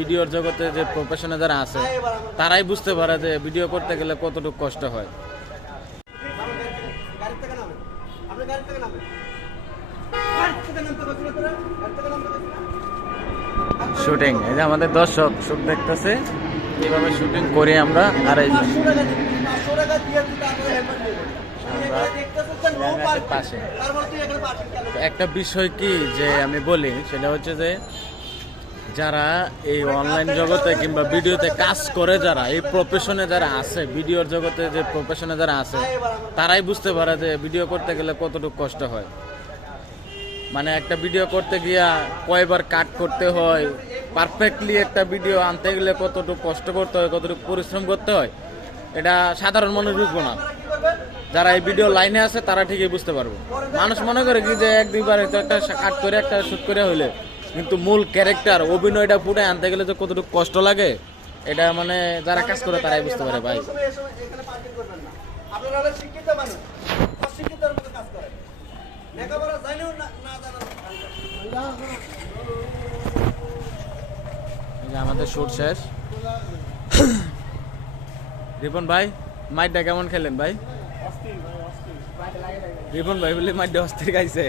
ভিডিওর জগতে যে প্রফেশনে যারা আছে তারাই বুঝতে পারে যে ভিডিও করতে গেলে কতটুকু কষ্ট হয়। শুটিং, এই যে আমাদের দর্শক শুট দেখতেছে, এইভাবে শুটিং করে আমরা আড়াইজন পাশে। একটা বিষয় কি যে আমি বলি, সেটা হচ্ছে যে যারা এই অনলাইন জগতে কিংবা ভিডিওতে কাজ করে, যারা এই প্রফেশনে যারা আছে, ভিডিওর জগতে যে প্রফেশনে যারা আছে তারাই বুঝতে পারে যে ভিডিও করতে গেলে কতটুকু কষ্ট হয়। মানে একটা ভিডিও করতে গিয়া কয়বার কাট করতে হয়, পারফেক্টলি একটা ভিডিও আনতে গেলে কতটুকু কষ্ট করতে হয়, কতটুকু পরিশ্রম করতে হয়, এটা সাধারণ মানুষ বুঝবো না। যারা এই ভিডিও লাইনে আছে তারা ঠিকই বুঝতে পারবে। মানুষ মনে করে কি যে এক দুইবার হয়তো একটা কাট করে একটা শুট করে হইলে, কিন্তু মূল ক্যারেক্টার অভিনয়টা ফুটে আনতে গেলে যে কতটুকু কষ্ট লাগে, এটা মানে যারা কাজ করে তারাই বুঝতে পারে ভাই। আমাদের শুট শেষ। রিপন ভাই মাইটটা কেমন খেলেন ভাই? রিপন ভাই বলে মাইটটা অস্থির খাইছে।